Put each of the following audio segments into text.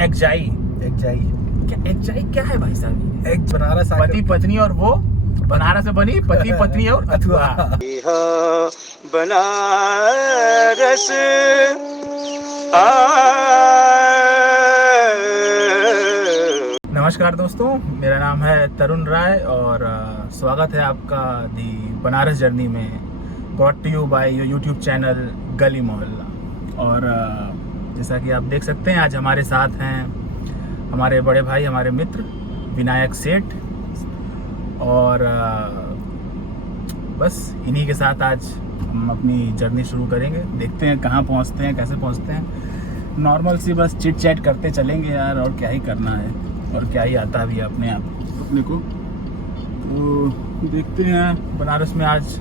एक्जाई। क्या एक्जाई क्या है भाई साहब? एक बनारस पति पत्नी और वो बनारस से बनी पति पत्नी और अथवा। बनारस नमस्कार दोस्तों, मेरा नाम है तरुण राय और स्वागत है आपका दी बनारस जर्नी में, brought to you by your YouTube channel Gali Mohalla. और जैसा कि आप देख सकते हैं, आज हमारे साथ हैं हमारे बड़े भाई, हमारे मित्र विनायक सेठ। और बस इन्हीं के साथ आज हम अपनी जर्नी शुरू करेंगे। देखते हैं कहाँ पहुँचते हैं, कैसे पहुँचते हैं। नॉर्मल सी बस चिट चैट करते चलेंगे यार, और क्या ही करना है, और क्या ही आता भी अपने आप अपने को। तो देखते हैं बनारस में आज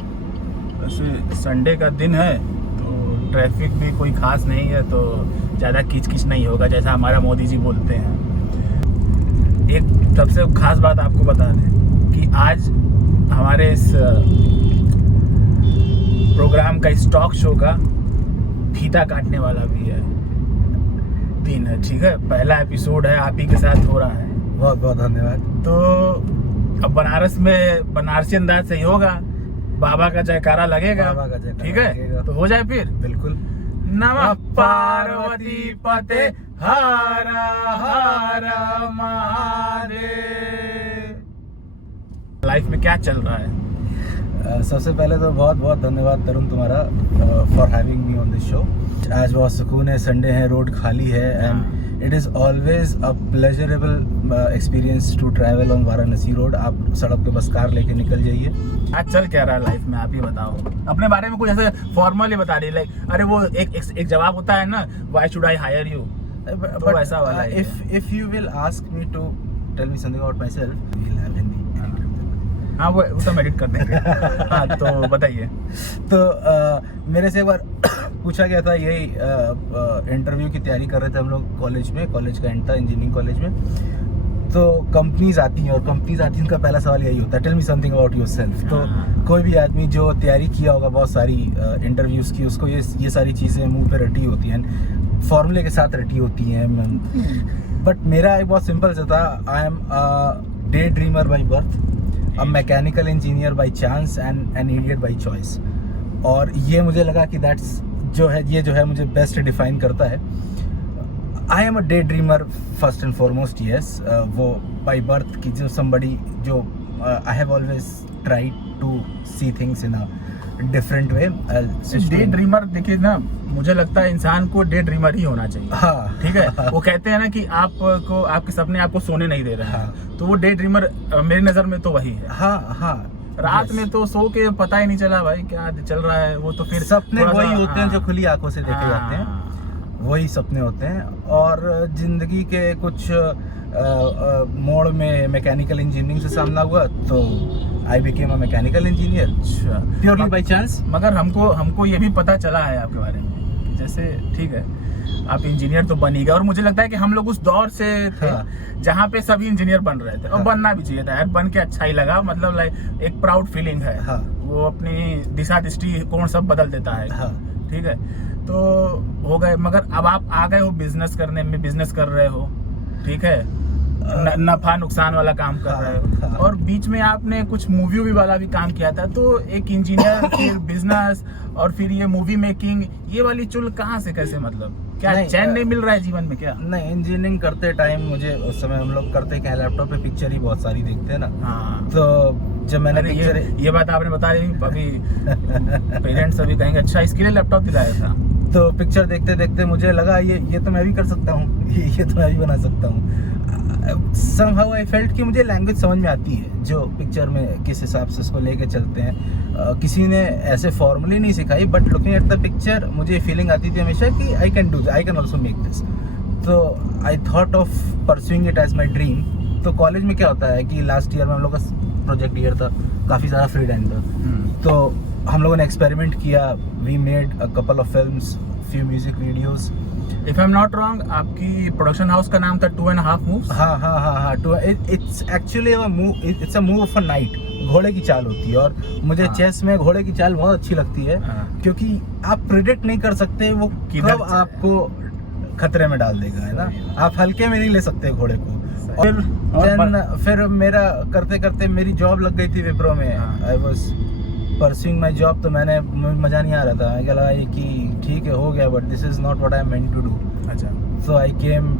वैसे संडे का दिन है, तो ट्रैफिक भी कोई ख़ास नहीं है, तो ज़्यादा कीच नहीं होगा, जैसा हमारा मोदी जी बोलते हैं। एक सबसे ख़ास बात आपको बता दें कि आज हमारे इस प्रोग्राम का, स्टॉक शो का फीता काटने वाला भी है दिन है, ठीक है। पहला एपिसोड है, आप ही के साथ हो रहा है। बहुत बहुत धन्यवाद। तो अब बनारस में बनारसी अंदाज से ही होगा, बाबा का जयकारा लगेगा, ठीक है। तो हो जाए फिर। बिल्कुल। नमः पार्वती पते हर हर महादेव। लाइफ में क्या चल रहा है? सबसे पहले तो बहुत बहुत धन्यवाद तरुण तुम्हारा for having me on this show. आज बहुत सुकून है, संडे है, रोड खाली है, and it is always a pleasurable experience to travel on Varanasi road. आप सड़क पे बस कार लेके निकल जाइए। आज चल क्या रहा है लाइफ में, आप ही बताओ। अपने बारे में कुछ ऐसे फॉर्मली बता रही, लाइक अरे वो एक जवाब होता है ना, why should I hire you, तो ऐसा वाला है। If you will ask me to tell me something about myself, we will have Hindi. हाँ, वो तो एडिट कर देंगे। हाँ, तो बताइए। तो मेरे से एक बार पूछा गया था, यही इंटरव्यू की तैयारी कर रहे थे हम लोग कॉलेज में, कॉलेज का एंड था, इंजीनियरिंग कॉलेज में। तो कंपनीज आती हैं, और कंपनीज आती हैं, उनका पहला सवाल यही होता है, tell me something about yourself. तो कोई भी आदमी जो तैयारी किया होगा बहुत सारी इंटरव्यूज़ की, उसको ये सारी चीज़ें मुंह पे रटी होती हैं, फॉर्मूले के साथ रटी होती हैं। बट मेरा एक बहुत सिंपल सा था, I am day dreamer by birth, a mechanical engineer by chance and an idiot by choice. और ये मुझे लगा कि ये जो है मुझे बेस्ट डिफाइन करता है। I am a day dreamer first and foremost, yes. वो बाई बर्थ की जो somebody जो I have always tried to see things in a different way. Day dreamer, देखिए ना, मुझे लगता है इंसान को डे ड्रीमर ही होना चाहिए। हाँ, ठीक है। वो कहते हैं ना कि आपको आपके सपने आपको सोने नहीं दे रहे हैं। हाँ। तो वो डे ड्रीमर मेरी नजर में तो वही है। हाँ। रात में तो सो के पता ही नहीं चला भाई क्या चल रहा है। वो तो फिर सपने वही होते हैं जो खुली आंखों से देखे जाते हैं, वही सपने होते हैं। और जिंदगी के कुछ मोड़ में मैकेनिकल इंजीनियरिंग से सामना हुआ, तो I became a mechanical engineer purely by chance. मगर हमको ये भी पता चला है आपके बारे में कि जैसे, ठीक है, आप इंजीनियर तो बन ही गए, और मुझे लगता है कि हम लोग उस दौर से थे जहाँ पे सभी इंजीनियर बन रहे थे, और बनना भी चाहिए था यार। बन के अच्छा ही लगा, मतलब लाइक एक प्राउड फीलिंग है। वो अपनी दिशा दृष्टि कोण सब बदल देता है। ठीक है, तो हो गए। मगर अब आप आ गए हो बिजनेस करने में, बिजनेस कर रहे हो, ठीक है, नफा नुकसान वाला काम कर रहे हो। और बीच में आपने कुछ मूवी वाला भी काम किया था। तो एक इंजीनियर, फिर बिजनेस, और फिर ये मूवी मेकिंग, ये वाली चुल कहाँ से, कैसे, मतलब क्या चैन नहीं मिल रहा है जीवन में क्या? नहीं, इंजीनियरिंग करते टाइम मुझे, उस समय हम लोग करते क्या, लैपटॉप पे पिक्चर ही बहुत सारी देखते हैं ना। हाँ। तो जब मैंने पिक्चर, ये बात आपने बता दी, अभी पेरेंट्स अभी कहेंगे अच्छा इसके लिए लैपटॉप दिलाया था। तो पिक्चर देखते देखते मुझे लगा ये तो मैं भी कर सकता हूँ, ये तो मैं भी बना सकता हूँ। somehow I felt कि मुझे लैंग्वेज समझ में आती है, जो पिक्चर में किस हिसाब से उसको लेके चलते हैं। किसी ने ऐसे फॉर्मूले नहीं सिखाई, but looking at the picture मुझे फीलिंग आती थी हमेशा कि I can also make this. तो I thought of pursuing it as my dream. तो कॉलेज में क्या होता है कि लास्ट ईयर में हम लोग का प्रोजेक्ट ईयर था, काफ़ी ज़्यादा फ्री टाइम था। तो हम लोगों ने एक्सपेरिमेंट किया, we made a couple of films, few music videos. If I am not wrong, आपकी प्रोडक्शन हाउस का नाम था 2.5 Moves। हाँ। It's actually it's a move of a knight. घोड़े की चाल होती है, और मुझे चेस में घोड़े की चाल बहुत अच्छी लगती है, क्योंकि आप प्रिडिक्ट नहीं कर सकते वो कब आपको खतरे में डाल देगा, है ना। आप हल्के में नहीं ले सकते घोड़े को। फिर मेरा करते करते मेरी जॉब लग गई थी विप्रो में। I was pursuing my job, तो मैंने मजा नहीं आ रहा था। मैं कह लगा कि ठीक है हो गया, but this is not what I am meant to do. अच्छा, so I came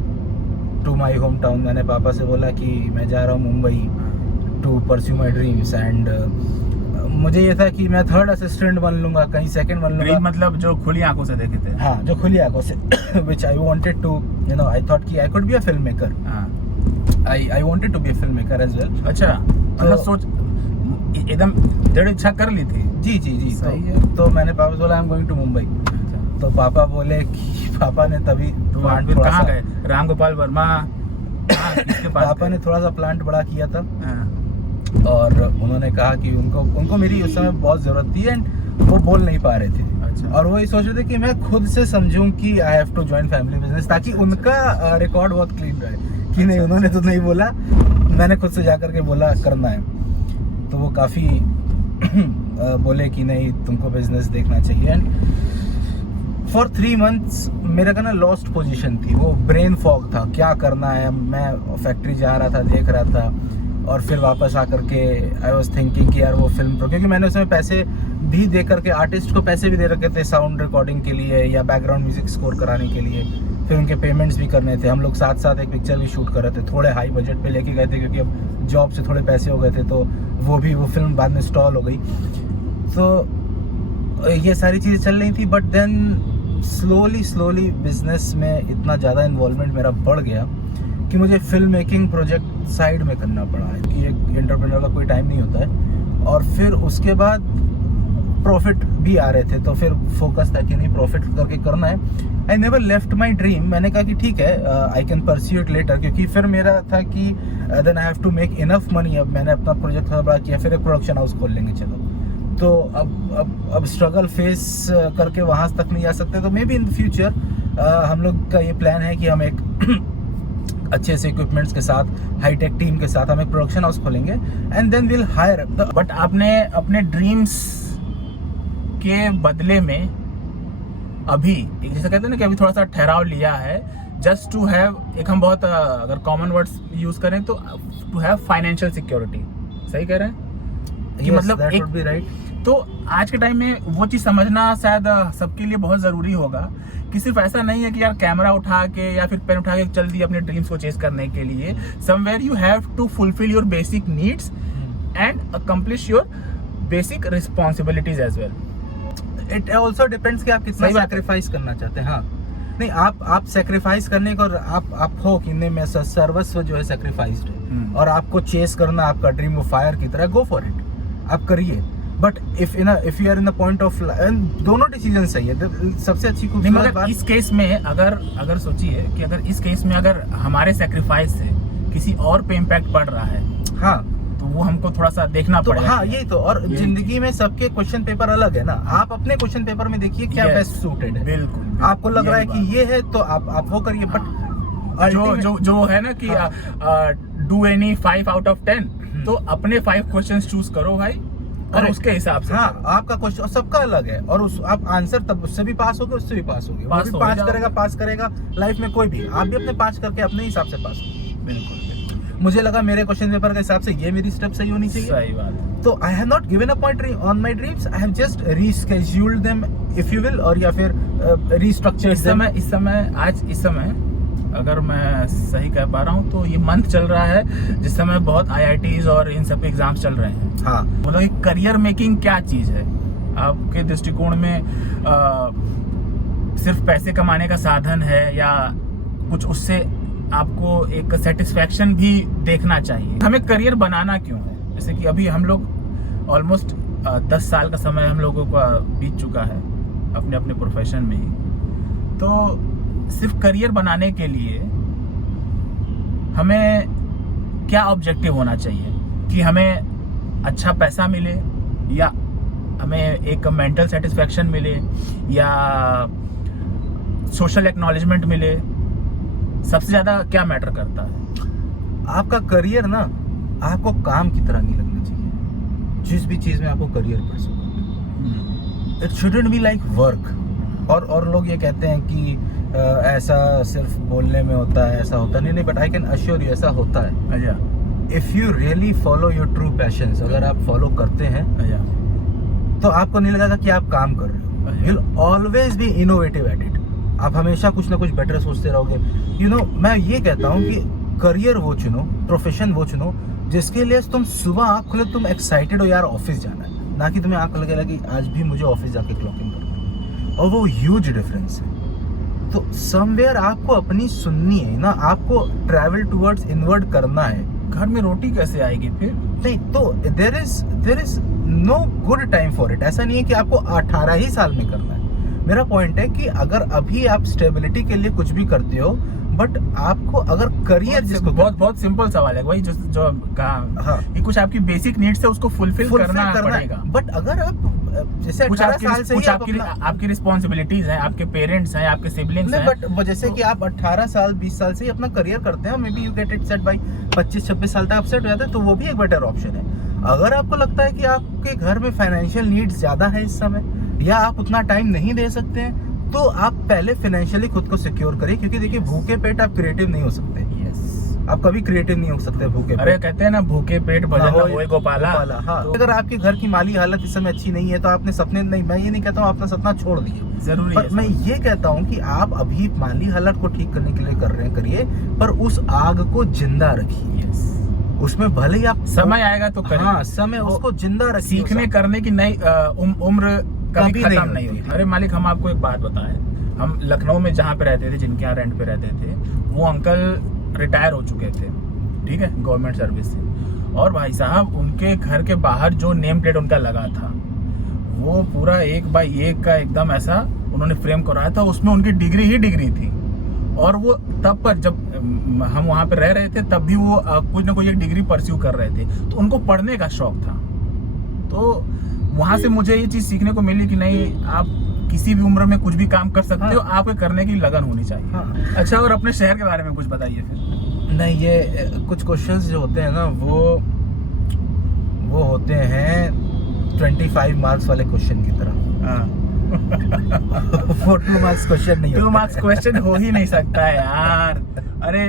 to my home town. मैंने पापा से बोला कि मैं जा रहा हूँ Mumbai to pursue my dreams. And मुझे ये था कि मैं थर्ड असिस्टेंट बन लूंगा, कहीं सेकंड बन लूंगा। मतलब जो खुली आंखों से देखे थे। हाँ, जो खुली आंखों से which I wanted to, you know, I thought कि I could be a film maker. I wanted to be a film maker as well. अच्छा, मतलब सोच एकदम दृढ़ इच्छा कर ली थी। जी सही है। तो मैंने पापा से बोला I am going to Mumbai. तो पापा बोले कि पापा ने तभी प्लांट फिर कहाँ गए? राम गोपाल वर्मा किसके पास? पापा ने थोड़ा सा प्लांट बड़ा किया था और उन्होंने कहा कि उनको मेरी उस समय बहुत जरूरत थी एंड वो बोल नहीं पा रहे थे। अच्छा। और वो ये सोच रहे थे कि मैं खुद से समझूं कि I have to join family business, ताकि उनका रिकॉर्ड बहुत क्लीन रहे कि नहीं उन्होंने तो नहीं बोला, मैंने खुद से जाकर के बोला करना है। तो वो काफ़ी बोले कि नहीं तुमको बिजनेस देखना चाहिए। एंड फॉर 3 months मेरा का ना लॉस्ट पोजीशन थी, वो ब्रेन फॉग था, क्या करना है। मैं फैक्ट्री जा रहा था, देख रहा था, और फिर वापस आकर के आई वॉज थिंकिंग कि यार वो फिल्म प्रो, क्योंकि मैंने उसमें पैसे भी दे करके आर्टिस्ट को पैसे भी दे रखे थे साउंड रिकॉर्डिंग के लिए या बैकग्राउंड म्यूजिक स्कोर कराने के लिए। फिर उनके पेमेंट्स भी करने थे। हम लोग साथ साथ एक पिक्चर भी शूट कर रहे थे, थोड़े हाई बजट पे लेके गए थे क्योंकि अब जॉब से थोड़े पैसे हो गए थे, तो वो फिल्म बाद में स्टॉल हो गई। तो ये सारी चीज़ें चल रही थी। बट देन स्लोली बिजनेस में इतना ज़्यादा इन्वॉल्वमेंट मेरा बढ़ गया कि मुझे फिल्म मेकिंग प्रोजेक्ट साइड में करना पड़ा है, कि एक एंटरप्रेन्योर का कोई टाइम नहीं होता है। और फिर उसके बाद प्रॉफिट भी आ रहे थे, तो फिर फोकस था कि नहीं प्रॉफिट करके करना है। I never left my dream. मैंने कहा कि ठीक है, I can pursue it later, क्योंकि फिर मेरा था कि then I have to make enough money. अब मैंने अपना प्रोजेक्ट थोड़ा बड़ा किया, फिर एक प्रोडक्शन हाउस खोल लेंगे चलो। तो अब स्ट्रगल फेस करके वहाँ तक नहीं आ सकते। तो may be in the future हम लोग का ये प्लान है कि हम एक अच्छे से इक्विपमेंट्स के साथ, हाईटेक टीम के साथ हम एक प्रोडक्शन हाउस खोलेंगे and then will hire. But आपने अपने ड्रीम्स के बदले में अभी जैसे कहते हैं ना कि अभी थोड़ा सा ठहराव लिया है, जस्ट टू हैव, एक हम बहुत अगर कॉमन वर्ड्स यूज करें तो टू हैव फाइनेंशियल सिक्योरिटी। सही कह रहे हैं कि yes, मतलब that एक, would be right. तो आज के टाइम में वो चीज समझना शायद सबके लिए बहुत जरूरी होगा कि सिर्फ ऐसा नहीं है कि यार कैमरा उठा के या फिर पेन उठा के चल दिए अपने ड्रीम्स को चेस करने के लिए। Somewhere you have to fulfil your basic needs and accomplish your basic responsibilities as well. It also depends कि आप कितना सैक्रिफाइस करना चाहते हैं। हाँ, नहीं आप सैक्रिफाइस करने को, और आप हो कि नहीं मैं सर्वस्व जो है सैक्रिफाइस्ड है, और आपको चेस करना आपका ड्रीम वो फायर की तरह, गो फॉर इट, आप करिए। But if you are in the point of, दोनों डिसीजन सही है। सबसे अच्छी खूबसूरत बात इस केस में अगर सोचिए कि अगर इस केस में अगर हमारे सैक्रिफाइस से किसी और पे इम्पैक्ट पड़ रहा है, हाँ, तो वो हमको थोड़ा सा देखना तो पड़ेगा। हाँ, यही तो। और जिंदगी में सबके क्वेश्चन पेपर अलग है ना। आप अपने क्वेश्चन पेपर में देखिए क्या बेस्ट सूटेड है। बिल्कुल, आपको लग रहा है कि ये है तो आप वो करिए। बट जो है ना कि डू एनी 5 out of 10, तो अपने 5 क्वेश्चंस चूज करो भाई, और उसके हिसाब से। हाँ, आपका क्वेश्चन सबका अलग है, और आप आंसर तब उससे भी पास होगे, उससे भी पास होगे। वो भी पास करेगा लाइफ में कोई भी। आप भी अपने 5 करके अपने हिसाब से पास होगे। बिल्कुल। मुझे लगा मेरे क्वेश्चन पेपर के हिसाब से ये मेरी स्टेप सही होनी चाहिए। सही बात। तो I have not given a point on my dreams, I have just rescheduled them if you will, और या फिर रीस्ट्रक्चर्ड देम। इस समय अगर मैं सही कह पा रहा हूँ तो ये मंथ चल रहा है जिस समय बहुत IITs और इन सब एग्जाम्स चल रहे हैं। हाँ, मतलब करियर मेकिंग क्या चीज है आपके दृष्टिकोण में? सिर्फ पैसे कमाने का साधन है या कुछ उससे आपको एक सेटिस्फैक्शन भी देखना चाहिए? हमें करियर बनाना क्यों है? जैसे कि अभी हम लोग ऑलमोस्ट 10 साल का समय हम लोगों का बीत चुका है अपने अपने प्रोफेशन में ही। तो सिर्फ करियर बनाने के लिए हमें क्या ऑब्जेक्टिव होना चाहिए? कि हमें अच्छा पैसा मिले, या हमें एक मेंटल सेटिस्फैक्शन मिले, या सोशल एक्नॉलेजमेंट मिले? सबसे ज्यादा क्या मैटर करता है? आपका करियर ना आपको काम की तरह नहीं लगना चाहिए। जिस भी चीज में आपको करियर परस्यू करना, it shouldn't be like work. और लोग ये कहते हैं कि ऐसा सिर्फ बोलने में होता है, ऐसा होता नहीं, but I can assure you ऐसा होता है। अच्छा if you really follow your true patience, अगर आप फॉलो करते हैं अच्छा तो आपको नहीं लगेगा कि आप काम कर रहे हो। You will always be innovative at it. आप हमेशा कुछ ना कुछ बेटर सोचते रहोगे। यू नो, मैं ये कहता हूँ कि करियर वो चुनो, प्रोफेशन वो चुनो जिसके लिए तुम सुबह आँख खुले तुम एक्साइटेड हो यार ऑफिस जाना है, ना कि तुम्हें आँख लगेगा कि आज भी मुझे ऑफिस जाके क्लॉकिंग करना है। और वो ह्यूज डिफरेंस है। तो समवेयर आपको अपनी सुननी है ना, आपको ट्रैवल टुवर्ड्स इनवर्ड करना है। घर में रोटी कैसे आएगी फिर? नहीं तो there is no good time for it. ऐसा नहीं है कि आपको 18 ही साल में करना है। मेरा पॉइंट है कि अगर अभी आप स्टेबिलिटी के लिए कुछ भी करते हो, बट आपको अगर करियर जिसको बहुत सिंपल सवाल है, वही जो कहा हाँ, कि कुछ आपकी बेसिक नीड्स है उसको फुलफिल करना पड़ेगा। बट अगर आप जैसे 18 साल से ही आपकी रिस्पॉन्सिबिलिटीज हैं, आपके पेरेंट्स हैं, आपके सिबलिंग्स हैं, बट जैसे कि आप 18 साल 20 साल से ही अपना करियर करते हैं, maybe you get it set by 25-26 साल तक आप सेट हो जाते हैं, तो वो भी एक बेटर ऑप्शन है। अगर आपको लगता है कि आपके घर में फाइनेंशियल नीड्स ज्यादा है इस समय, या आप उतना टाइम नहीं दे सकते हैं, तो आप पहले फाइनेंशियली खुद को सिक्योर करिए। क्योंकि देखिए भूखे पेट आप क्रिएटिव नहीं हो सकते। आप कभी क्रिएटिव नहीं हो सकते भूखे पेट। अरे कहते हैं ना, भूखे पेट भजन न होए गोपाला। हाँ, तो अगर आपके घर की माली हालत इस समय अच्छी नहीं है तो आपने सपने नहीं, मैं ये नहीं कहता हूँ अपना सपना छोड़ दिए, जरूरी पर है। मैं ये कहता हूँ कि आप अभी माली हालत को ठीक करने के लिए कर रहे हैं, करिए, पर उस आग को जिंदा रखिए। उसमें भले ही आप समय आएगा तो करिए। हाँ, समय उसको जिंदा रखिए। सीखने करने की नई उम्र कभी खत्म नहीं होती। होती। अरे मालिक, हम आपको एक बात बताएं, हम लखनऊ में जहाँ पे रहते थे, जिनके यहाँ रेंट पे रहते थे, वो अंकल रिटायर हो चुके थे, ठीक है, गवर्नमेंट सर्विस से। और भाई साहब, उनके घर के बाहर जो नेम प्लेट उनका लगा था, वो पूरा 1x1 का एकदम ऐसा उन्होंने फ्रेम कराया था। उसमें उनकी डिग्री ही डिग्री थी। और वो तब पर जब हम वहाँ पे रह रहे थे, तब भी वो कुछ ना कोई एक डिग्री परस्यू कर रहे थे। तो उनको पढ़ने का शौक था। तो वहाँ से मुझे ये चीज़ सीखने को मिली कि नहीं, आप किसी भी उम्र में कुछ भी काम कर सकते हो, आपको करने की लगन होनी चाहिए। हाँ। अच्छा, और अपने शहर के बारे में कुछ बताइए फिर। नहीं, ये कुछ क्वेश्चंस जो होते हैं ना, वो होते हैं 25 मार्क्स वाले क्वेश्चन की तरह। 2 मार्क्स क्वेश्चन नहीं होता। 2 मार्क्स क्वेश्चन हो ही नहीं सकता है यार। अरे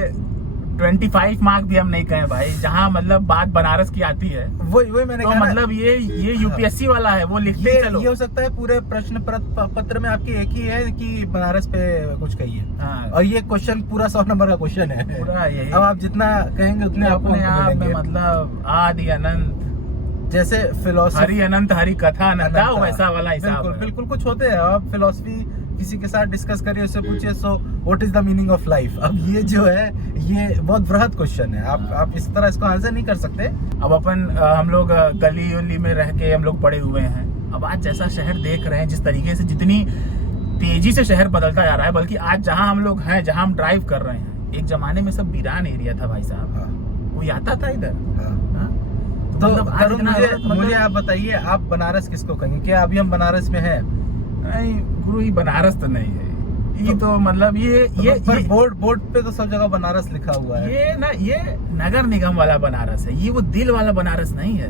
25 मार्क भी हम नहीं कहें भाई, जहाँ मतलब बात बनारस की आती है, वही मैंने तो कहा मतलब ये यूपीएससी वाला है, वो लिखते चलो। ये हो सकता है पूरे प्रश्न पत्र में आपकी एक ही है कि बनारस पे कुछ कहिए। हाँ। और ये क्वेश्चन पूरा 100 नंबर का क्वेश्चन है पूरा यही। अब आप जितना कहेंगे उतने आपको अपने आप में मिलेंगे। मतलब आदि अनंत, जैसे फिलोसफी, हरि अनंत हरि कथा अनंत, वैसा वाला हिसाब है। बिल्कुल कुछ होते हैं। आप फिलोसफी किसी के साथ डिस्कस करिए, उससे पूछिए so what is the meaning of life. अब ये जो है, ये बहुत बृहद क्वेश्चन है। आप इस तरह इसको आंसर नहीं कर सकते। अब हम लोग गली उली में रह के हम लोग पड़े हुए हैं। अब आज जैसा शहर देख रहे हैं, जिस तरीके से, जितनी तेजी से शहर बदलता जा रहा है, बल्कि आज जहाँ हम लोग हैं, जहाँ हम ड्राइव कर रहे हैं, एक जमाने में सब वीरान एरिया था भाई साहब। कोई आता था इधर? तो मतलब मुझे आप बताइए, आप बनारस किसको कहेंगे? क्या अभी हम बनारस में हैं? नहीं गुरु, ये बनारस तो नहीं है। ये तो मतलब ये बोर्ड पे तो सब जगह बनारस लिखा हुआ है। ये नगर निगम वाला बनारस है, ये वो दिल वाला बनारस नहीं है,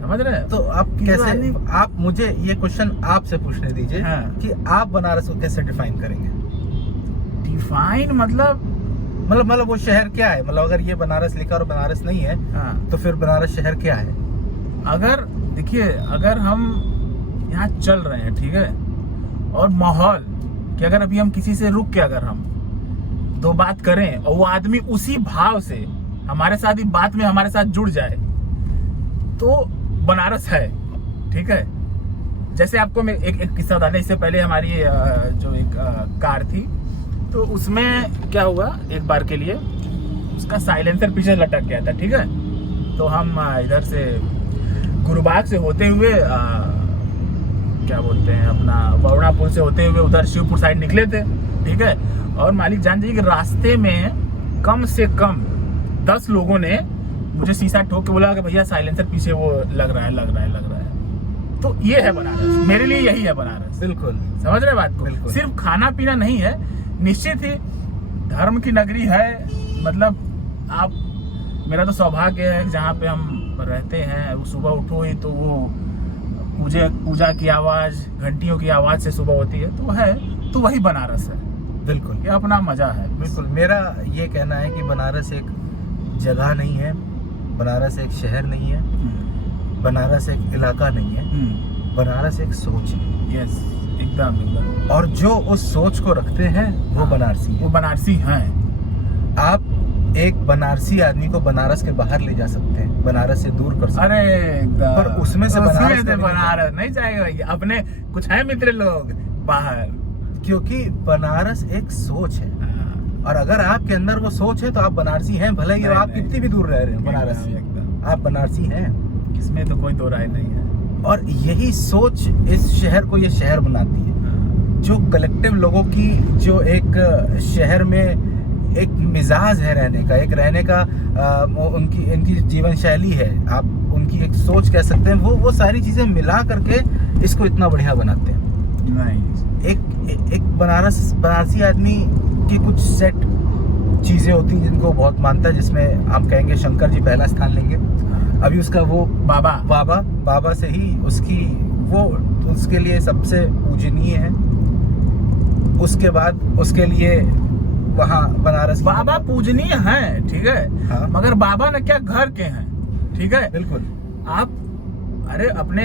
समझ रहे हैं? तो आप कैसे, आप मुझे ये क्वेश्चन आपसे पूछने दीजिए। हाँ। कि आप बनारस को कैसे डिफाइन करेंगे? डिफाइन मतलब वो शहर क्या है? मतलब अगर ये बनारस लिखा और बनारस नहीं है, हाँ, तो फिर बनारस शहर क्या है? अगर देखिए, अगर हम यहाँ चल रहे हैं, ठीक है, और माहौल कि अगर अभी हम किसी से रुक के अगर हम 2 बात करें और वो आदमी उसी भाव से हमारे साथ ही बात में हमारे साथ जुड़ जाए, तो बनारस है, ठीक है। जैसे आपको मैं एक किस्सा बताने, इससे पहले हमारी जो एक कार थी, तो उसमें क्या हुआ, एक बार के लिए उसका साइलेंसर पीछे लटक गया था, ठीक है। तो हम इधर से गुरुबाग से होते हुए क्या बोलते हैं अपना वरुणा पुल से होते हुए उधर शिवपुर साइड निकले थे, ठीक है। और मालिक जान जाइए कि रास्ते में कम से कम 10 लोगों ने मुझे शीशा ठोक के बोला कि भैया साइलेंसर पीछे वो लग रहा है। तो ये है बनारस, मेरे लिए यही है बनारस। बिल्कुल समझ रहे बात को? बिल्कुल। सिर्फ खाना पीना नहीं है, निश्चित ही धर्म की नगरी है। मतलब आप, मेरा तो सौभाग्य है जहाँ पे हम रहते हैं, सुबह उठो ही तो वो पूजा की आवाज़, घंटियों की आवाज़ से सुबह होती है, तो है, तो वही बनारस है। बिल्कुल ये अपना मजा है। बिल्कुल। मेरा ये कहना है कि बनारस एक जगह नहीं है, बनारस एक शहर नहीं है, बनारस एक इलाका नहीं है, बनारस एक सोच है। यस, एकदम एकदम। और जो उस सोच को रखते हैं वो बनारसी वो है। बनारसी हैं। आप एक बनारसी आदमी को बनारस के बाहर ले जा सकते हैं, बनारस से दूर कर सकते हैं। अरे एकदम। पर उसमें से बनारस कभी नहीं बनारस नहीं जाएगा भैया। अपने कुछ है मित्र लोग बाहर, क्योंकि बनारस एक सोच है। और अगर आपके अंदर वो सोच है तो आप बनारसी हैं, भले ही नहीं, आप नहीं। कितनी भी दूर रह रहे हैं बनारस से, एकदम। आप बनारसी हैं। इसमें तो कोई दो राय नहीं है। और यही सोच इस शहर को ये शहर बनाती है। जो कलेक्टिव लोगों की जो एक शहर में एक मिजाज है रहने का, एक रहने का उनकी इनकी जीवन शैली है, आप उनकी एक सोच कह सकते हैं, वो सारी चीजें मिला करके इसको इतना बढ़िया बनाते हैं। नहीं, एक बनारसी आदमी की कुछ सेट चीजें होती हैं जिनको बहुत मानता है, जिसमें हम कहेंगे शंकर जी पहला स्थान लेंगे। अभी उसका वो बाबा से ही उसके लिए सबसे पूजनीय है। उसके बाद उसके लिए वहाँ बनारस बाबा पूजनीय हैं, ठीक है। हाँ। मगर बाबा ने क्या घर के हैं, ठीक है। बिल्कुल। आप अरे अपने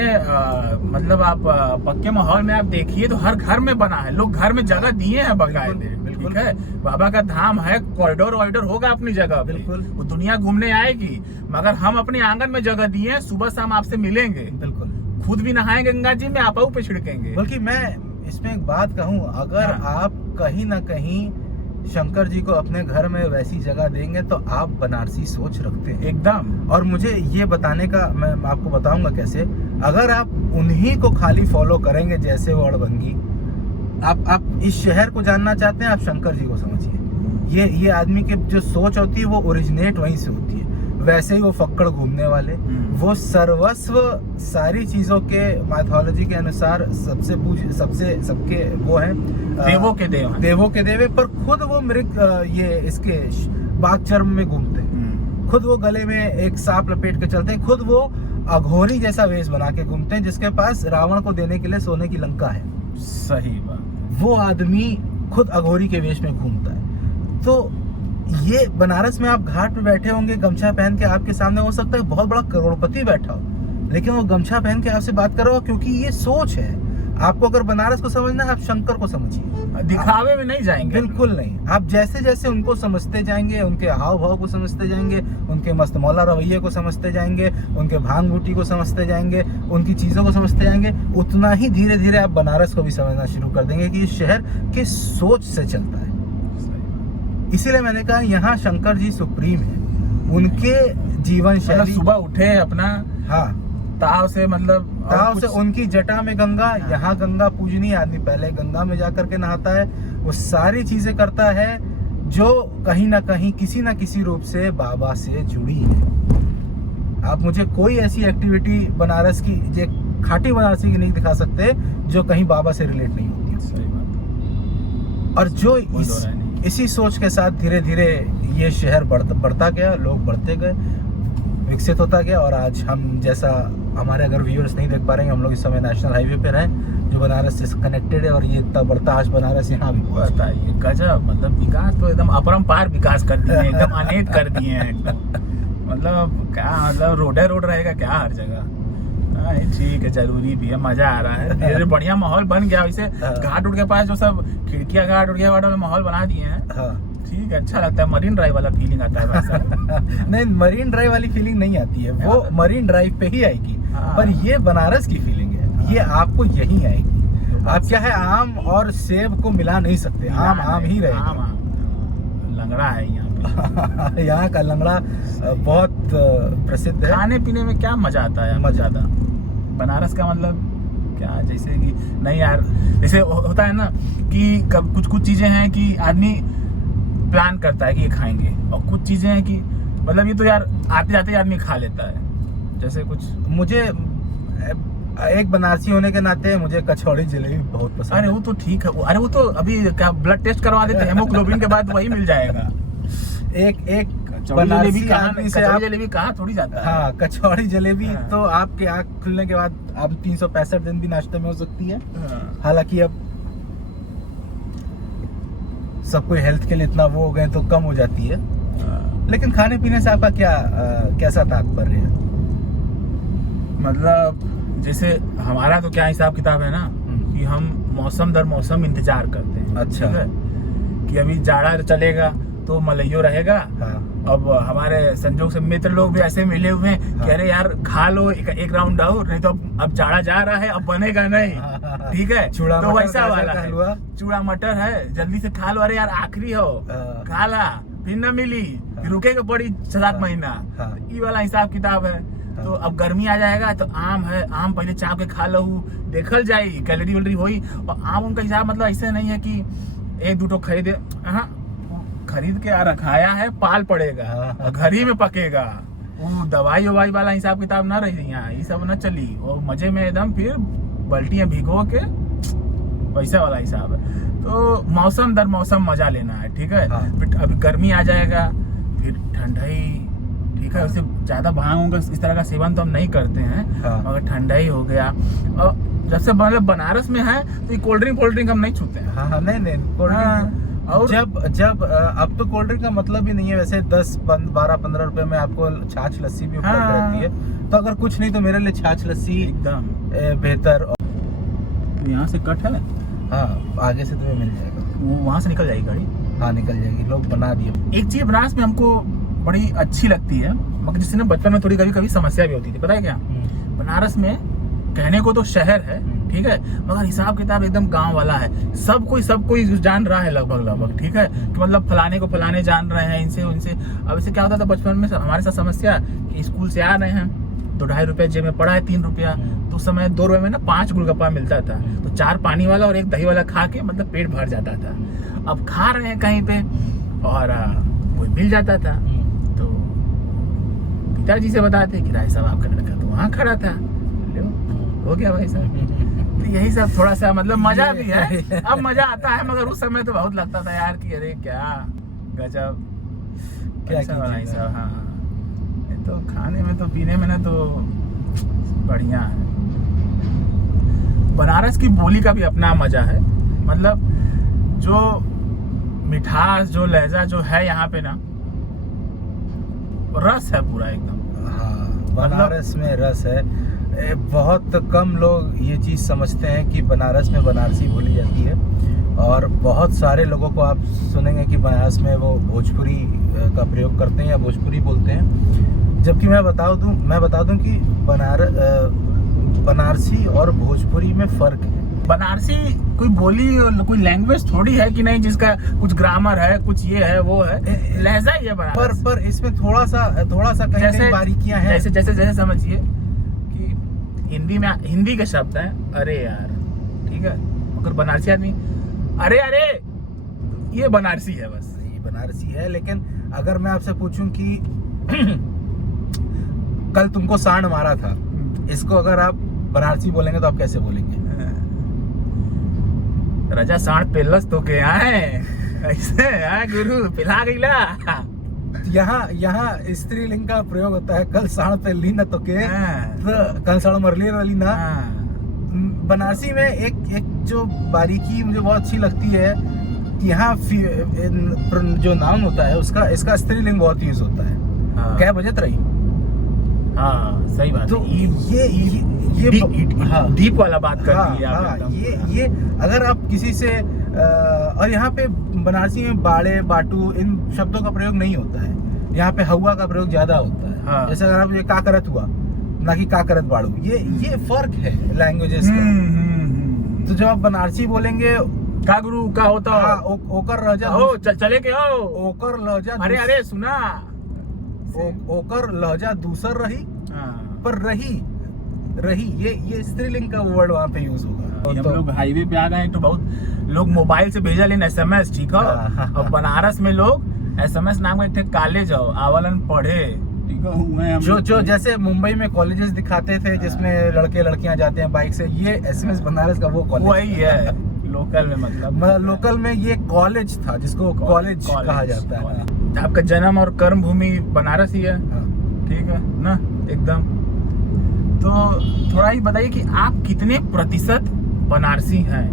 मतलब आप पक्के माहौल में आप देखिए तो हर घर में बना है, लोग घर में जगह दिए हैं बकायदे, बिल्कुल। ठीक है। बाबा का धाम है, कॉरिडोर वॉरिडोर होगा अपनी जगह पे। बिल्कुल। वो दुनिया घूमने आएगी, मगर हम अपने आंगन में जगह दिए हैं, सुबह शाम आपसे मिलेंगे, बिल्कुल। खुद भी नहाएंगे गंगा जी में, आप पे छिड़केंगे। बल्कि मैं इसमें एक बात कहूँ, अगर हाँ। आप कहीं ना कहीं शंकर जी को अपने घर में वैसी जगह देंगे तो आप बनारसी सोच रखते हैं एकदम। और मुझे ये बताने का मैं आपको बताऊंगा कैसे। अगर आप उन्हीं को खाली फॉलो करेंगे जैसे वो अड़भंगी, आप इस शहर को जानना चाहते हैं, आप शंकर जी को समझिए। ये आदमी की जो सोच होती है वो ओरिजिनेट वहीं से होती है। वैसे ही वो फक्कड़ घूमने वाले, वो सर्वस्व सारी चीजों के माइथोलॉजी के अनुसार सबके वो हैं, देवों के देव हैं। देवों के देवे, पर खुद वो मृग ये इसके बाघ चर्म में घूमते हैं, खुद वो गले में एक सांप लपेट के चलते हैं, खुद वो अघोरी जैसा वेश बना के घूमते हैं, जिसके पास रावण को देने के लिए सोने की लंका है। सही बात। वो आदमी खुद अघोरी के वेश में घूमता है। तो ये बनारस में आप घाट पे बैठे होंगे गमछा पहन के, आपके सामने हो सकता है बहुत बड़ा करोड़पति बैठा हो, लेकिन वो गमछा पहन के आपसे बात कर रहा हो, क्योंकि ये सोच है। आपको अगर बनारस को समझना है, आप शंकर को समझिए। दिखावे में नहीं जाएंगे, बिल्कुल नहीं। आप जैसे जैसे उनको समझते जाएंगे, उनके हाव भाव को समझते जाएंगे, उनके मस्त मौला रवैये को समझते जाएंगे, उनके भांग बूटी को समझते जाएंगे, उनकी चीजों को समझते जाएंगे, उतना ही धीरे धीरे आप बनारस को भी समझना शुरू कर देंगे कि इस शहर के सोच से चलता है। इसीलिए मैंने कहा यहाँ शंकर जी सुप्रीम है। उनके जीवन शैली, सुबह उठे अपना, हाँ, ताव से मतलब ताव से उनकी जटा में गंगा, यहाँ गंगा पूजनीय आदमी पहले गंगा में जा करके नहाता है। वो सारी चीजें करता है जो कहीं ना कहीं किसी ना किसी रूप से बाबा से जुड़ी है। आप मुझे कोई ऐसी एक्टिविटी बनारस की, जो खाटी बनारसी की नहीं दिखा सकते जो कहीं बाबा से रिलेट नहीं होती है। सही बात। और जो इसी सोच के साथ धीरे धीरे ये शहर बढ़ता गया, लोग बढ़ते गए, विकसित होता गया। और आज हम जैसा, हमारे अगर व्यूअर्स नहीं देख पा रहे हैं, हम लोग इस समय नेशनल हाईवे पे हैं जो बनारस से कनेक्टेड है, और ये इतना बढ़ता आज बनारस यहाँ भी बताइए, गजब। मतलब विकास तो एकदम अपरंपार विकास कर दिए हैं, एकदम अनेक कर दिए हैं एकदम। मतलब क्या, मतलब रोड रहेगा क्या हर जगह। ठीक है, जरूरी भी है, मजा आ रहा है, धीरे बढ़िया माहौल बन गया। वैसे घाट उठ के पास जो सब खिड़कियां घाट उठ गया वाला माहौल बना दिए हैं, ठीक है, अच्छा लगता है। मरीन ड्राइव वाला फीलिंग आता है वैसा। नहीं, मरीन ड्राइव वाली फीलिंग नहीं आती है, वो मरीन ड्राइव पे ही आएगी। पर ये बनारस की फीलिंग है, ये आपको यहीं आएगी। आप क्या है, आम और सेब को मिला नहीं सकते, आम ही रहेगा। लंगड़ा है यहाँ पे। यहाँ का लंगड़ा बहुत प्रसिद्ध है। खाने पीने में क्या मजा आता है, मजा ज्यादा बनारस का, मतलब क्या, जैसे कि नहीं यार, जैसे होता है ना कि कुछ चीजें हैं कि आदमी प्लान करता है कि ये खाएंगे, और कुछ चीजें हैं कि मतलब ये तो यार आते जाते आदमी खा लेता है। जैसे कुछ मुझे एक बनारसी होने के नाते मुझे कचौड़ी जलेबी बहुत पसंद है। अरे वो तो ठीक है, अरे वो तो अभी क्या ब्लड टेस्ट करवा देते, हेमोग्लोबिन के बाद वही मिल जाएगा। एक बनारसी जलेबी कहाँ थोड़ी जाता है। हाँ, कचौड़ी जलेबी तो आपके आँख खुलने के बाद आप 365 दिन भी नाश्ते में हो सकती है। हालांकि अब सब कोई हेल्थ के लिए इतना वो हो गए तो कम हो जाती है। लेकिन खाने पीने से आपका क्या कैसा तात्पर्य है? मतलब जैसे हमारा तो क्या हिसाब किताब है ना कि हम मौसम दर मौसम इंतजार करते हैं। अच्छा। ठीक है कि अभी जाड़ा चलेगा तो मलइयो रहेगा। हाँ। अब हमारे संजोग से मित्र लोग भी ऐसे मिले हुए हैं हाँ। कि अरे यार खा लो एक राउंड और, नहीं तो अब जाड़ा जा रहा है, अब बनेगा नहीं। ठीक है चूड़ा तो मटर, वैसा गाजर वाला का है। हलवा। चूड़ा मटर है, जल्दी से खा लो, अरे यार आखिरी हो, हाँ। खा ला, फिर न मिली, फिर रुकेगा पड़ी 6-7 हाँ। महीना। हाँ। तो ये वाला हिसाब किताब है। तो अब गर्मी आ जाएगा तो आम है, आम पहले चाप के खा लहू, देखल जाई कैलोरी वैलोरी होई। और आम उनका हिसाब मतलब ऐसे नहीं है कि एक दो खरीदे, हाँ खरीद के रखाया है, पाल पड़ेगा और घर ही में पकेगा। वो दवाई ववाई वाला हिसाब किताब ना रही यहाँ, ये सब ना चली। और मजे में एकदम फिर बाल्टियां भिगो के पैसा वाला हिसाब है। तो मौसम दर मौसम मजा लेना है। ठीक है। हाँ। फिर अभी गर्मी आ जाएगा, फिर ठंडाई। ठीक है। उससे ज्यादा भांग इस तरह का सेवन तो हम नहीं करते हैं। हाँ। मगर ठंडाई हो गया। और जब से मतलब बनारस में है तो ये कोल्ड ड्रिंक हम नहीं छूते हैं। हाँ नहीं कोल्ड ड्रिंक। और जब अब तो कोल्ड ड्रिंक का मतलब ही नहीं है वैसे, 10-12-15 रुपए में आपको छाछ लस्सी भी उपलब्ध रहती है। तो अगर कुछ नहीं तो मेरे लिए छाछ लस्सी एकदम बेहतर। तो यहाँ से कट है, हाँ आगे से तुम्हें मिल जाएगा। वो वहाँ से निकल जाएगी गाड़ी। हाँ निकल जाएगी, लोग बना दिए। एक चीज बनारस में हमको बड़ी अच्छी लगती है, मगर जिससे ना बचपन में थोड़ी कभी समस्या भी होती थी। पता है क्या? बनारस में कहने को तो शहर है, ठीक है, मगर हिसाब किताब एकदम गांव वाला है। सब कोई जान रहा है लगभग। ठीक है कि मतलब फलाने को फलाने जान रहे हैं, इनसे उनसे। अब इससे क्या होता था बचपन में हमारे साथ समस्या कि स्कूल से आ रहे हैं तो 2.5 रुपए जेब में पड़ा है, 3 रुपया। तो उस समय 2 रुपए में ना 5 गोलगप्पा मिलता था। तो 4 पानी वाला और 1 दही वाला खा के मतलब पेट भर जाता था। अब खा रहे हैं कहीं पे और कोई मिल जाता था तो पिताजी से बताते कि राय साहब आपका लड़का तो वहाँ खड़ा था, हो गया भाई साहब। तो यही सब थोड़ा सा मतलब मजा भी है। अब मजा आता है, मगर उस समय तो बहुत लगता था यार कि अरे क्या गजब क्या वाला हिसाब। हाँ ये तो खाने में तो पीने में ना तो बढ़िया है। बनारस की बोली का भी अपना मजा है। मतलब जो मिठास, जो लहजा जो है यहाँ पे ना, रस है पूरा एकदम। हाँ बनारस में रस है। बहुत कम लोग ये चीज़ समझते हैं कि बनारस में बनारसी बोली जाती है। और बहुत सारे लोगों को आप सुनेंगे कि बनारस में वो भोजपुरी का प्रयोग करते हैं या भोजपुरी बोलते हैं। जबकि मैं बता दूं कि बनारसी और भोजपुरी में फ़र्क है। बनारसी कोई बोली, कोई लैंग्वेज थोड़ी है कि नहीं जिसका कुछ ग्रामर है, कुछ ये है वो है, लहजा ही है बनारस। पर इसमें थोड़ा सा कहीं बारीकियां हैं। जैसे समझिए कि हिंदी के शब्द हैं अरे यार, ठीक है, मगर बनारसी आदमी अरे ये बनारसी है, बस ये बनारसी है। लेकिन अगर मैं आपसे पूछूं कि कल तुमको सांड मारा था, इसको अगर आप बनारसी बोलेंगे तो आप कैसे बोलेंगे? राजा सांड पेलस तो के आए ऐसे गुरु पिला गईला। यहाँ स्त्रीलिंग का प्रयोग होता है, कल सांड पे ली न तो के, तो कल सांड मरली रही ना। बनारसी में एक जो बारीकी मुझे बहुत अच्छी लगती है कि यहाँ जो नाउन होता है उसका इसका स्त्रीलिंग बहुत यूज होता है। क्या बजत रही? हाँ सही बात। तो ये डीप वाला बात कर दी आप। ये अगर आप किसी से और यहाँ पे बनारसी में बाड़े बाटू इन शब्दों का प्रयोग नहीं होता है। यहाँ पे हवा का प्रयोग ज्यादा होता है। हाँ। जैसे अगर आप ये का करत हुआ ना कि का करत बाड़ू, ये फर्क है लैंग्वेजेस का। तो जब आप बनारसी बोलेंगे का गुरु का होता ओकर लहजा हो चले के हो ओकर लहजा अरे सुना ओकर लहजा दूसर रही पर रही ये स्त्रीलिंग का वर्ड वहाँ पे यूज होगा। हम लोग हाईवे पे आ गए तो बहुत लोग मोबाइल से भेजा लेन SMS, ठीक है। और बनारस में लोग SMS नाम का एक कॉलेज हो आवलन पढ़े, ठीक है। जो जैसे मुंबई में कॉलेजेस दिखाते थे जिसमें लड़के लड़कियां जाते हैं बाइक से, ये SMS बनारस का वो कॉलेज वही है। लोकल में मतलब लोकल में ये कॉलेज था जिसको कॉलेज कहा जाता है। आपका जन्म और कर्म भूमि बनारस ही है, ठीक है ना एकदम। तो थोड़ा ही बताइए कि आप कितने प्रतिशत बनारसी हैं?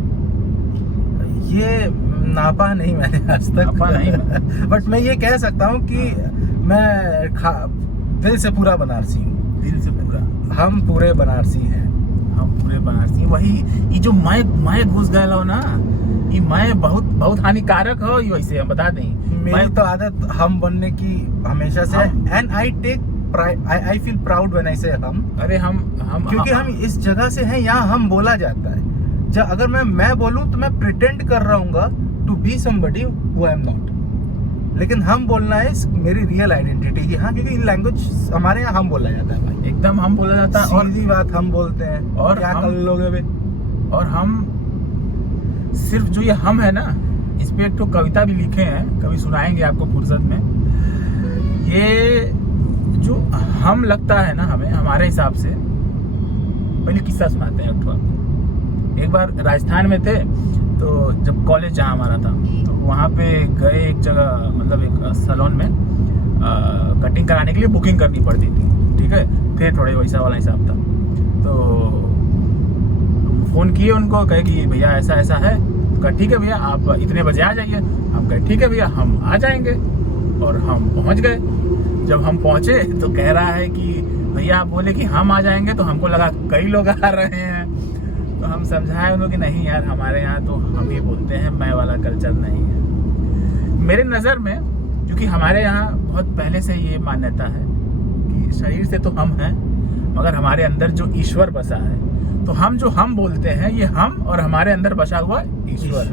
ये नापा नहीं मैंने आज तक, नापा नहीं। बट मैं ये कह सकता हूँ कि मैं दिल से पूरा बनारसी हूँ। दिल से पूरा हम पूरे बनारसी हैं। हम पूरे बनारसी। वही ये जो मैं घुस गया हो ना, ये मैं बहुत बहुत हानिकारक हो। ये वैसे हम बता दें, मेरी तो आदत हम बनने की हमेशा से है, and I take I feel proud when I say हम। अरे हम क्योंकि हम इस जगह से हैं, यहाँ हम बोला जाता है। जब अगर मैं बोलूँ तो मैं प्रिटेंड कर रहा हूँ to be somebody who I am not, लेकिन हम बोलना है मेरी रियल आइडेंटिटी की। हाँ, क्योंकि लैंग्वेज हमारे यहाँ हम बोला जाता है भाई, एकदम हम बोला जाता है। और सीधी बात हम बोलते हैं। और क्या हम- कर लोगे बे? और हम सिर्फ जो ये हम है ना, इस पे एक तो कविता भी लिखे हैं, कभी सुनाएंगे आपको फुर्सत में। ये जो हम लगता है ना हमें, हमारे हिसाब से, पहले किस्सा सुनाते हैं एक ठो। एक बार राजस्थान में थे, तो जब कॉलेज जहाँ हमारा था, तो वहाँ पे गए एक जगह, मतलब एक सैलून में कटिंग कराने के लिए बुकिंग करनी पड़ती थी। ठीक है, थे थोड़े वैसा वाला हिसाब था। तो फ़ोन किए उनको, कहे कि भैया ऐसा ऐसा है। तो कहा ठीक है भैया, आप इतने बजे आ जाइए। हम कहे ठीक है भैया, हम आ जाएंगे। और हम पहुंच गए। जब हम पहुंचे तो कह रहा है कि भैया आप बोले कि हम आ जाएंगे, तो हमको लगा कई लोग आ रहे हैं। तो हम समझाए उनको कि नहीं यार, हमारे यहाँ तो हम ही बोलते हैं, मैं वाला कल्चर नहीं है। मेरे नज़र में, क्योंकि हमारे यहाँ बहुत पहले से ये मान्यता है कि शरीर से तो हम हैं, मगर हमारे अंदर जो ईश्वर बसा है, तो हम जो हम बोलते हैं, ये हम और हमारे अंदर बसा हुआ ईश्वर,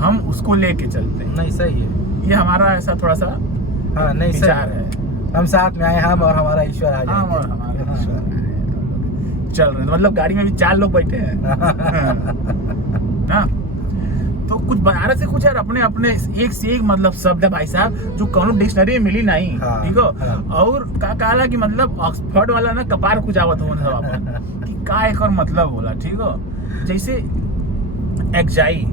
हम उसको लेके चलते हैं। नहीं, सही है। ये हमारा ऐसा थोड़ा सा हाँ, नहीं, विचार सही है। हम साथ में आए, हम और हमारा ईश्वर आ हम जाएंगे। और हमारा हाँ। ईश्वर चल रहे हैं। मतलब गाड़ी में भी 4 लोग बैठे हैं ना। तो कुछ बनारस से कुछ यार अपने अपने एक से एक मतलब शब्द है भाई साहब, जो कौनो डिक्शनरी में मिली नहीं। हाँ, ठीक हो। हाँ। और का कहला कि मतलब ऑक्सफोर्ड वाला ना कपार खुजावत हो सब अपन कि का एक और मतलब होला। ठीक हो, जैसे एक्जाई।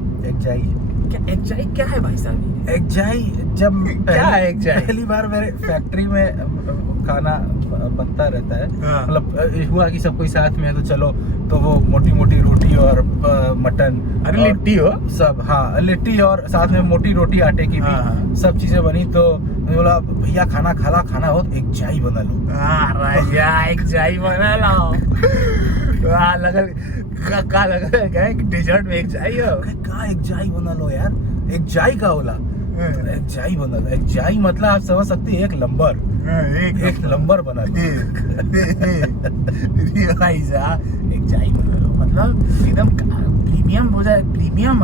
क्या एक्जाई क्या है भाई साहब? एक्जाई जब क्या है एक्जाई? पहली बार मेरे फैक्ट्री में खाना बनता रहता है, हाँ। मतलब हुआ कि सब कोई साथ में है तो चलो, तो वो मोटी मोटी रोटी और मटन, अरे और लिट्टी हो सब, हाँ लिट्टी और साथ में मोटी रोटी आटे की भी, हाँ। सब चीजें बनी। तो मैं बोला भैया खाना हो तो एक्जाई बना लो। राजा एक्जाई बना लो। वाह, लगल का लगल क्या है कि डेजर्ट में एक्जाई हो। का एक्जाई बना लो यार, एक्जाई का होला, एक्जाई बना लो। एक्जाई मतलब आप समझ सकते हैं, एक लंबर, एक लंबर बना लो। भाई साहब एक्जाई बना लो मतलब एकदम प्रीमियम हो जाए। प्रीमियम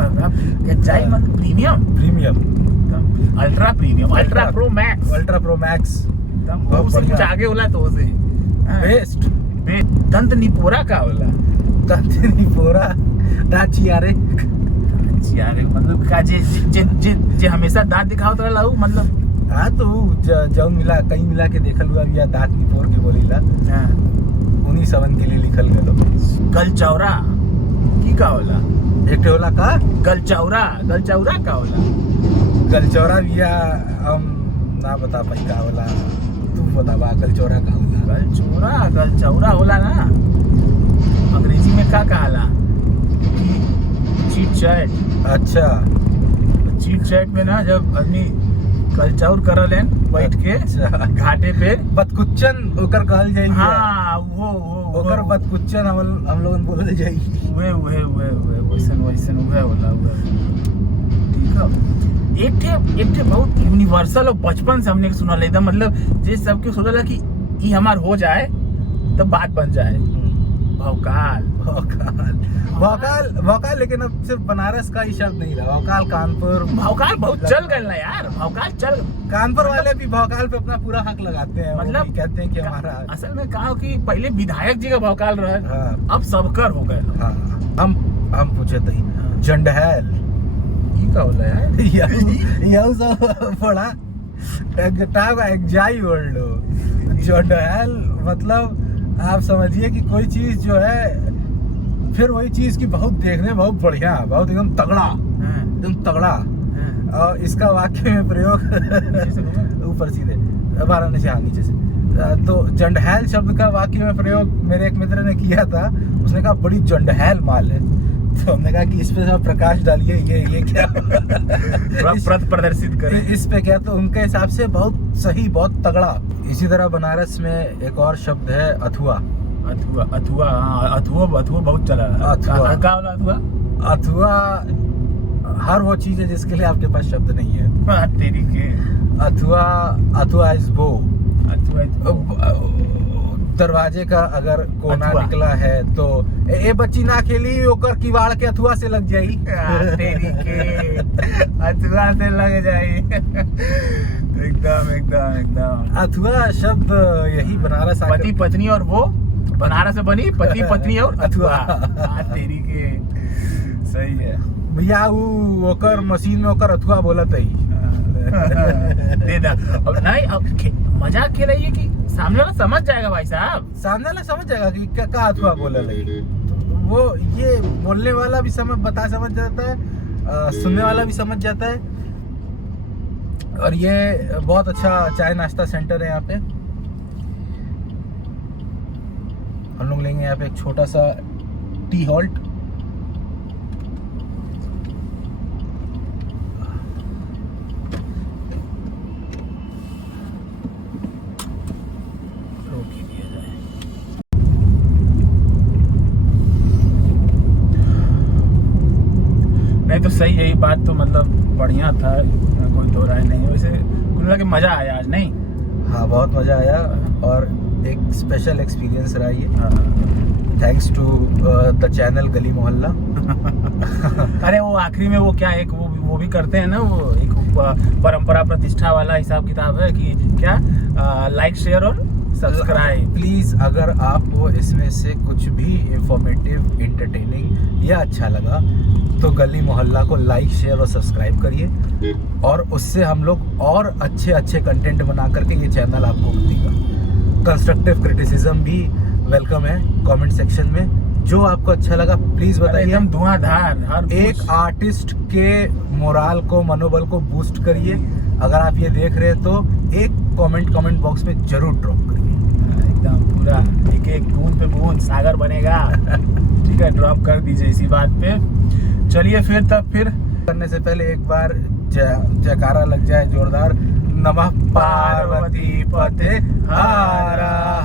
एक्जाई मतलब premium, ultra premium, ultra pro max एकदम। बहुत उससे कुछ बढ़िया। आगे होला तो उसे बेस्ट। दंत निपोरा का होला। पूरा दाचियारे, यार मतलब का जे हमेशा दांत दिखावत रहला उ मतलब। हाँ तो जौन मिला कहीं मिला के देखल हुआ या दांत निपोर के बोलीला, उन्हीं सबन के लिए लिखल गलो। गलचौरा की का होला? एक ठे होला का गलचौरा का होला? गलचौरा भैया हम ना बता पाई का होला, तू बतावा गलचौरा का होला। गलचौरा होला ना, अंग्रेजी में का कहाला? Cheat chat. अच्छा, चीट चैट में ना जब आदमी कलचौर करल है बैठ के अच्छा। घाटे पे, बतकुच्चन ओकर कहल जाई। हाँ वो ओकर बतकुच्चन हम लोगन बोलल जाई। उहे वैसन उहे होला। ठीक है। एक ठे बहुत यूनिवर्सल और बचपन से हमने सुनल एकदम, मतलब जे सबके सोचला कि ई हमार हो जाए तो बात बन जाए। भौकाल। लेकिन अब सिर्फ बनारस का ही शब्द नहीं रहा, भौकाल कानपुर। भौकाल बहुत चल गए ना यार, भौकाल चल। कानपुर वाले भी भौकाल पे अपना पूरा हक लगाते हैं, मतलब वो भी कहते हैं कि हमारा। असल में कहा कि पहले विधायक जी का भौकाल रहे, हाँ। अब सबकर हो गए। हाँ, हम पूछे थे जंडहैल ई का होला यार? यही सब बड़ा टाइम एक्जाई वर्ड हो। जंडहैल मतलब आप समझिए कि कोई चीज जो है, फिर वही चीज की बहुत देखने बहुत बढ़िया, बहुत एकदम तगड़ा। और इसका वाक्य में प्रयोग ऊपर सीधे 12 से नीचे से, तो जंडहैल शब्द का वाक्य में प्रयोग मेरे एक मित्र ने किया था। उसने कहा बड़ी जंडहैल माल है। तो हमने कहा कि इस पे सब प्रकाश डालिए, ये क्या प्रदर्शित करें। इस पे क्या, तो उनके हिसाब से बहुत सही, बहुत तगड़ा। इसी तरह बनारस में एक और शब्द है अथुआ। अथुआ, अथुआ, हाँ, अथुआ बहुत चला है। अथुआ। क्या बोला अथुआ? अथुआ हर वो चीज है जिसके लिए आपके पास शब्द नहीं है। तेरी के अथुआ इज वो। अथुआ दरवाजे का अगर कोना अथुआ। निकला है तो ए बच्ची ना खेली ओकर किवाड़ के अथुआ से लग जाई। तेरी के अथुआ से लग जाए। एकदम एकदम एकदम। अथुआ शब्द यही बनारस आकर- पति पत्नी और वो बनारस से बनी पति पत्नी और अथुआ। तेरी के सही है भैया वो ओकर मशीन में ओकर अथुआ बोलत है। दे दा। अब नहीं, अब मजाक खेल रही है कि सामने वाला समझ जाएगा भाई साहब। सामने वाला समझ जाएगा कि क्या अथुआ बोला लगी। वो ये बोलने वाला भी समझ जाता है, सुनने वाला भी समझ जाता है। और ये बहुत अच्छा चाय नाश्ता सेंटर है यहाँ पे। हम लोग लेंगे यहाँ पे एक छोटा सा टी हॉल्ट। नहीं तो सही, यही बात तो मतलब बढ़िया था, कोई दो राय नहीं है। वैसे कुल मिला के मजा आया आज, नहीं? हाँ बहुत मज़ा आया और एक स्पेशल एक्सपीरियंस रहा ये। Thanks to the channel Gali मोहल्ला। अरे वो आखिरी में वो क्या एक वो भी करते हैं ना, वो एक परंपरा प्रतिष्ठा वाला हिसाब किताब है कि क्या लाइक शेयर और सब्सक्राइब। प्लीज अगर आपको इसमें से कुछ भी इंफॉर्मेटिव, इंटरटेनिंग या अच्छा लगा तो गली मोहल्ला को लाइक शेयर और सब्सक्राइब करिए, और उससे हम लोग और अच्छे कंटेंट बना करके ये चैनल आपको देगा। कंस्ट्रक्टिव क्रिटिसिज्म भी वेलकम है कमेंट सेक्शन में। जो आपको अच्छा लगा प्लीज बताइए। एकदम धुआंधार हर एक आर्टिस्ट के मोराल को, मनोबल को बूस्ट करिए। अगर आप ये देख रहे हैं तो एक कमेंट बॉक्स में जरूर ड्रॉप करिए। एकदम पूरा एक एक बूंद पे बूंद सागर बनेगा। ठीक है, ड्रॉप कर दीजिए इसी बात पे। चलिए फिर करने से पहले एक बार जयकारा लग जाए जोरदार। नमः पार्वती पते हारा।